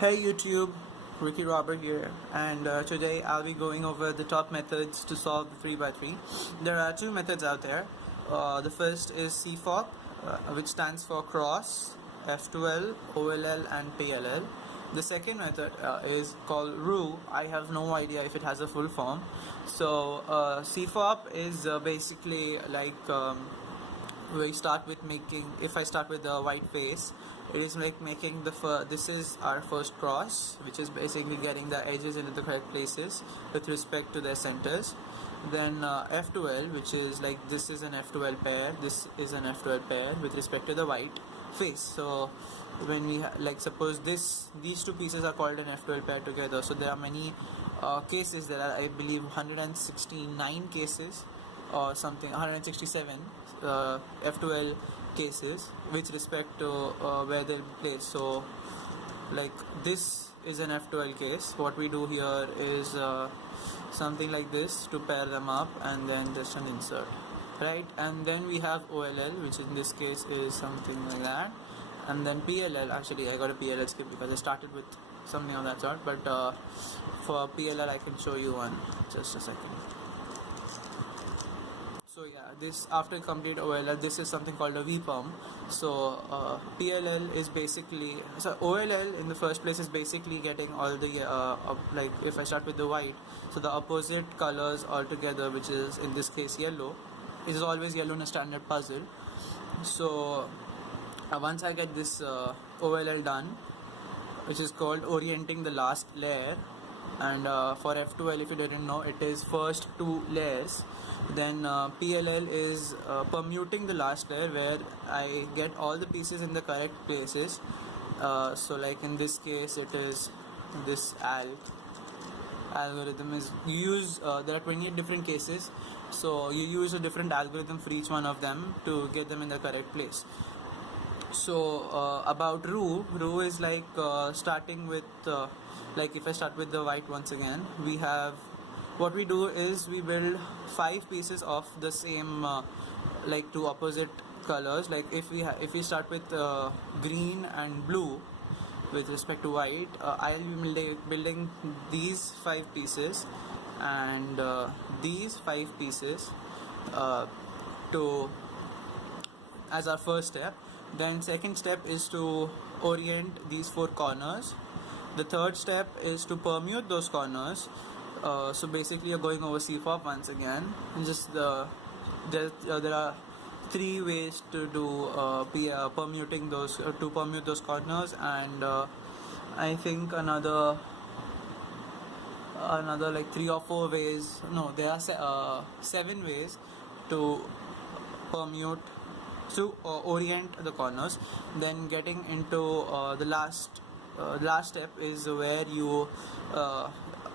Hey YouTube, Ricky Robert here, and today I'll be going over the top methods to solve the 3x3. There are two methods out there. The first is CFOP, which stands for cross, F2L, OLL, and PLL. The second method is called RU. I have no idea if it has a full form. So CFOP is basically like we start with making, if I start with the white face, it is like making this is our first cross, which is basically getting the edges into the correct places with respect to their centers. Then F2L, which is like this is an F2L pair, this is an F2L pair with respect to the white face. So when we like suppose these two pieces are called an F2L pair together, so there are many cases. There are, I believe, 169 cases or something, 167 F2L cases with respect to where they'll be placed. So like this is an F2L case. What we do here is something like this to pair them up, and then just an insert, right? And then we have OLL, which in this case is something like that. And then PLL, actually I got a PLL skip because I started with something of that sort, but for PLL I can show you one, just a second. So yeah, this after complete OLL, this is something called a V-perm. So PLL is basically, so OLL in the first place is basically getting all the like if I start with the white, so the opposite colors all together, which is in this case yellow. It is always yellow in a standard puzzle. So once I get this OLL done, which is called orienting the last layer, and for F2L, if you didn't know, it is first two layers. Then PLL is permuting the last layer, where I get all the pieces in the correct places. So like in this case, it is this algorithm is you use there are 28 different cases, so you use a different algorithm for each one of them to get them in the correct place. So about RU is like starting with like if I start with the white once again, we have what we do is we build 5 pieces of the same like two opposite colors. Like if we start with green and blue with respect to white, I'll be building these 5 pieces and these 5 pieces to as our first step. Then second step is to orient these 4 corners. The third step is to permute those corners. So basically you're going over CFOP once again. Just there are 3 ways to do permuting those to permute those corners, and I think another like 3 or 4 ways. No, there are 7 ways to permute, to orient the corners. Then getting into the last step is where you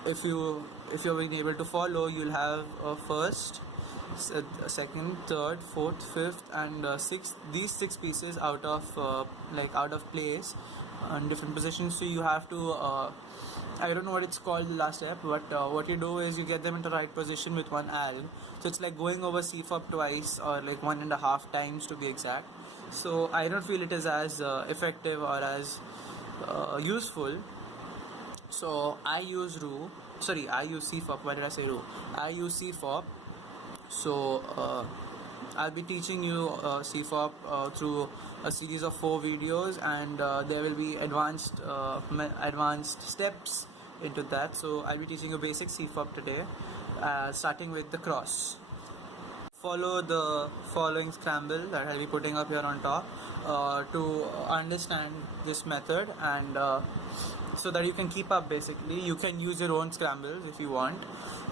if you're being able to follow, you'll have first, second, third, fourth, fifth, and sixth. These 6 pieces out of place in different positions. So you have to I don't know what it's called, the last step, but what you do is you get them into the right position with one alg. So it's like going over CFOP twice, or like 1.5 times to be exact. So I don't feel it is as effective or as useful. So I use CFOP. Why did I say RU? I use CFOP. So I'll be teaching you CFOP through a series of 4 videos, and there will be advanced steps into that. So I'll be teaching you basic CFOP today, starting with the cross. Follow the following scramble that I'll be putting up here on top to understand this method, and so that you can keep up. Basically, you can use your own scrambles if you want.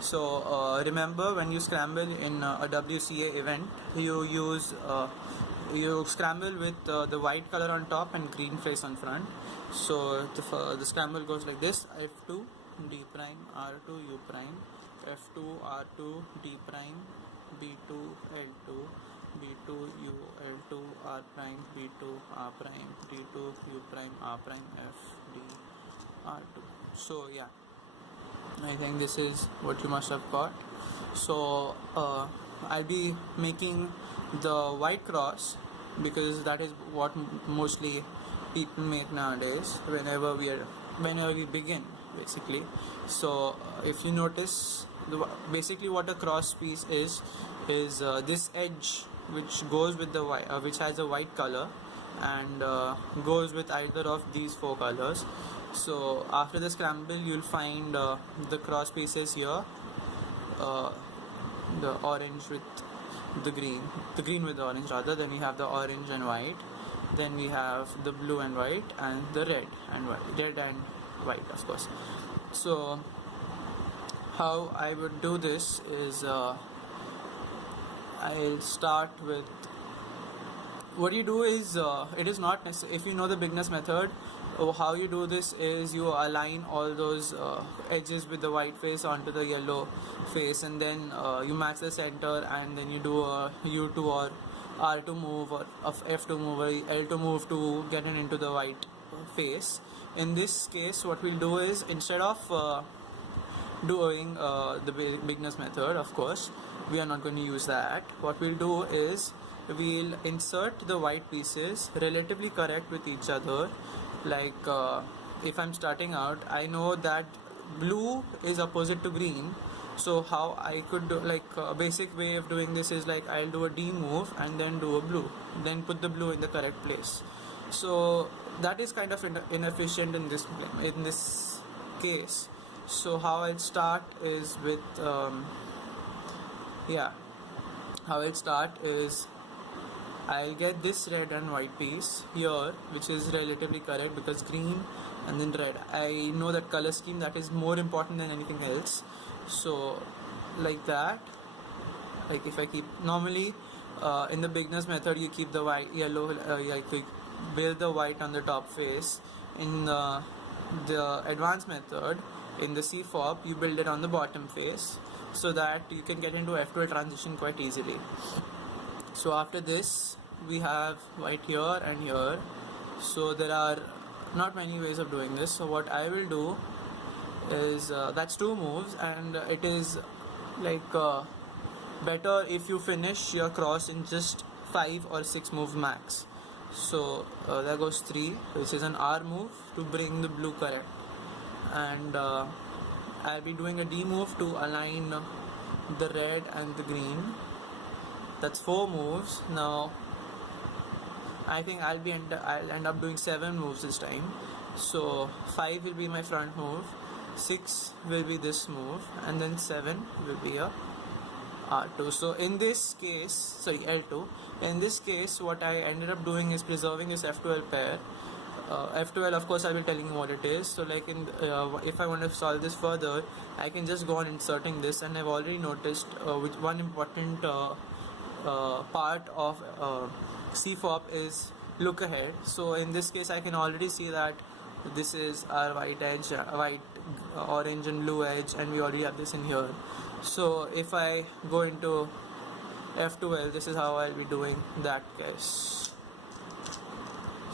So remember, when you scramble in a WCA event, you use you scramble with the white color on top and green face on front. So the scramble goes like this: F2 D prime R2 U prime, F2 R2 D prime, B2 L2 B2 U L2 R prime, B2 R prime, D2 U prime R prime, F D R2. So yeah, I think this is what you must have got. So I'll be making the white cross because that is what mostly people make nowadays whenever we are whenever we begin, basically. So if you notice, basically what a cross piece is this edge which goes with the white, which has a white color, and goes with either of these four colors. So after the scramble, you'll find the cross pieces here, the orange with the green with the orange rather. Then we have the orange and white. Then we have the blue and white, and the red and white, of course. So how I would do this is I'll start with, what you do is it is not necessary, if you know the beginner's method, how you do this is you align all those edges with the white face onto the yellow face, and then you match the center, and then you do a U2 or R2 move, or F2 move, or L2 move to get it into the white face. In this case, what we'll do is, instead of doing the beginner's method, of course we are not going to use that. What we'll do is we'll insert the white pieces relatively correct with each other. Like if I'm starting out, I know that blue is opposite to green, so how I could do, like a basic way of doing this is like I'll do a D move and then do a blue, then put the blue in the correct place. So that is kind of inefficient in this case. So how I'll start is with I'll get this red and white piece here, which is relatively correct because green and then red. I know that color scheme, that is more important than anything else. So like that, like if I keep, normally in the beginner's method you keep the white, yellow, like you build the white on the top face. In the advanced method, in the CFOP, you build it on the bottom face, so that you can get into F2L transition quite easily. So after this, we have white here and here. So there are not many ways of doing this. So what I will do is, that's two moves, and it is like better if you finish your cross in just 5 or 6 moves max. So there goes 3, which is an R move to bring the blue correct, and I'll be doing a D move to align the red and the green. That's 4 moves. Now I think I'll end up doing 7 moves this time. So 5 will be my front move, 6 will be this move, and then 7 will be a R2. So in this case, sorry, L2. In this case, what I ended up doing is preserving this F2L pair. F2L, of course, I'll be telling you what it is. So like if I want to solve this further, I can just go on inserting this, and I've already noticed which one important part of CFOP is look ahead. So in this case, I can already see that this is our white edge, white, orange and blue edge, and we already have this in here. So if I go into F2L, this is how I'll be doing that case.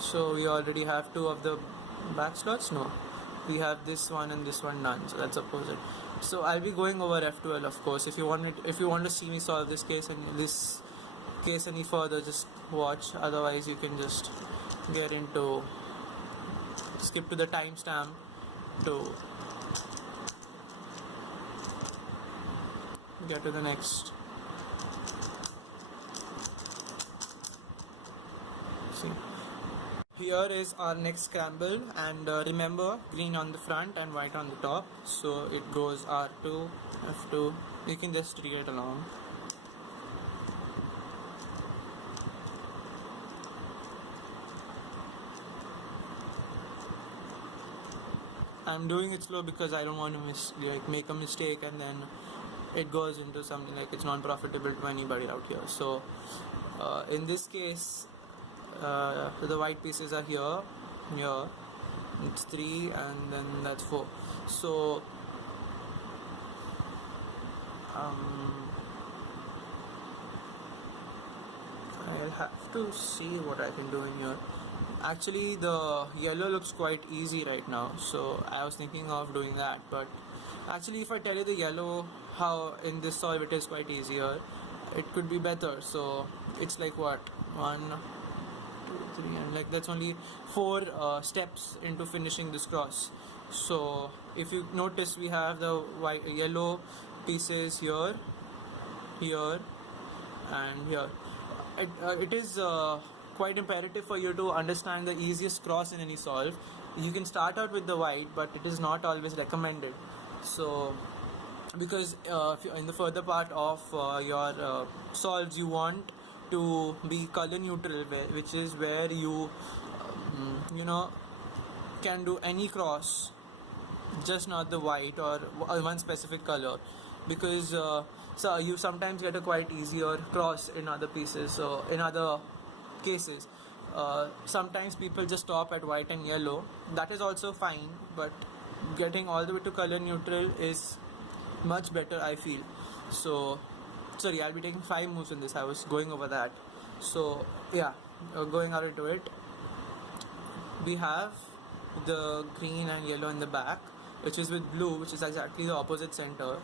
So we already have 2 of the back slots. No, we have this one and this one done, so that's opposite. So I'll be going over F2L, of course. If you want to see me solve this case and this case any further, just watch. Otherwise you can just skip to the timestamp to get to the next. See, here is our next scramble, and remember, green on the front and white on the top. So it goes R2, F2. You can just read it along. I'm doing it slow because I don't want to make a mistake and then it goes into something like it's non-profitable to anybody out here. So in this case, the white pieces are here, it's 3, and then that's 4. So I'll have to see what I can do in here. Actually, the yellow looks quite easy right now, so I was thinking of doing that. But actually, if I tell you the yellow, how in this solve it is quite easier, it could be better. So it's like what, 1, 2, 3, and like that's only 4 steps into finishing this cross. So if you notice, we have the yellow pieces here, here, and here. It is quite imperative for you to understand the easiest cross in any solve. You can start out with the white, but it is not always recommended. So because in the further part of your solves, you want to be color neutral, which is where you can do any cross, just not the white or one specific color, because so you sometimes get a quite easier cross in other pieces. So in other cases, sometimes people just stop at white and yellow. That is also fine, but getting all the way to color neutral is much better, I feel. So sorry, I'll be taking 5 moves in this. I was going over that. So yeah, going out into it, we have the green and yellow in the back, which is with blue, which is exactly the opposite center.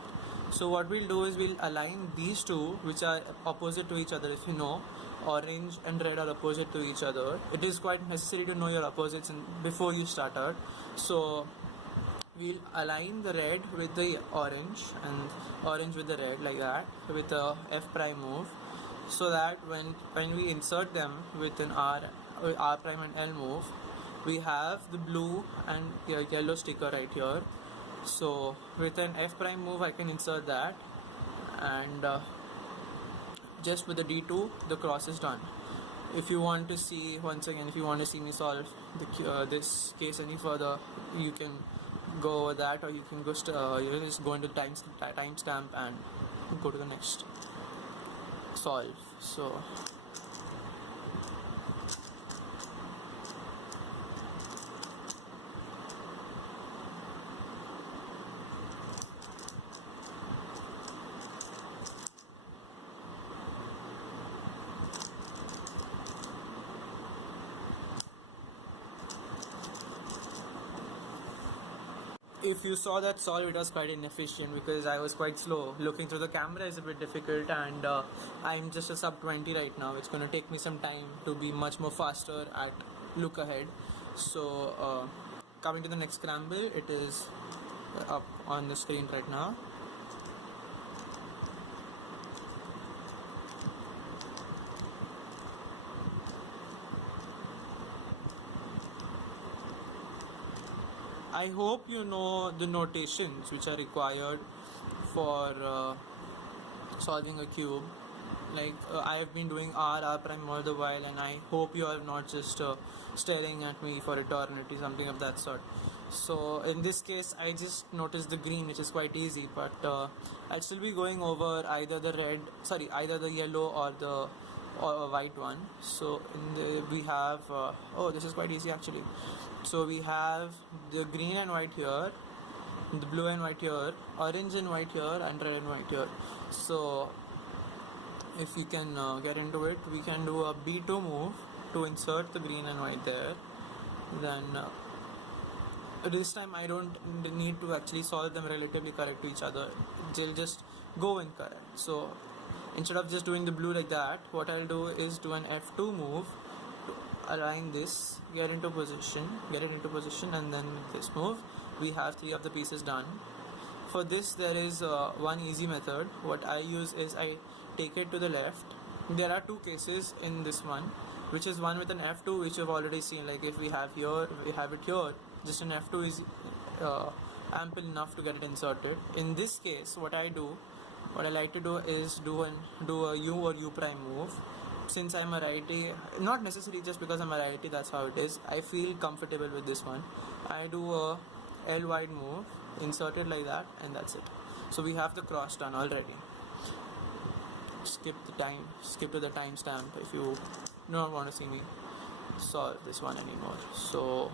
So what we'll do is we'll align these two, which are opposite to each other. If you know, orange and red are opposite to each other. It is quite necessary to know your opposites before you start out. So we'll align the red with the orange and orange with the red, like that, with a F prime move, so that when we insert them with an R prime and L move, we have the blue and yellow sticker right here. So with an F prime move, I can insert that, and just with the D2, the cross is done. If you want to see, once again, if you want to see me solve this case any further, you can go over that, or you can go just go into timestamp and go to the next solve. So if you saw that solve, it was quite inefficient because I was quite slow. Looking through the camera is a bit difficult, and I'm just a sub 20 right now. It's going to take me some time to be much more faster at look ahead. So coming to the next scramble, it is up on the screen right now. I hope you know the notations which are required for solving a cube. Like I have been doing R prime all the while, and I hope you are not just staring at me for eternity, something of that sort. So in this case, I just noticed the green, which is quite easy, but I'll still be going over either the yellow or the white one. So we have oh, this is quite easy actually. So we have the green and white here, the blue and white here, orange and white here, and red and white here. So if you can get into it, we can do a B2 move to insert the green and white there. Then this time I don't need to actually solve them relatively correct to each other. They'll just go incorrect. So instead of just doing the blue like that, what I'll do is do an F2 move to align this, get it into position, and then with this move, we have 3 of the pieces done. For this, there is one easy method. What I use is I take it to the left. There are 2 cases in this one, which is one with an F2, which you've already seen. Like if we have here, we have it here. Just an F2 is ample enough to get it inserted. In this case, what I like to do is do a U or U prime move. Since I'm a righty, not necessarily just because I'm a righty, that's how it is. I feel comfortable with this one. I do a L wide move, insert it like that, and that's it. So we have the cross done already. Skip to the timestamp if you don't want to see me solve this one anymore. So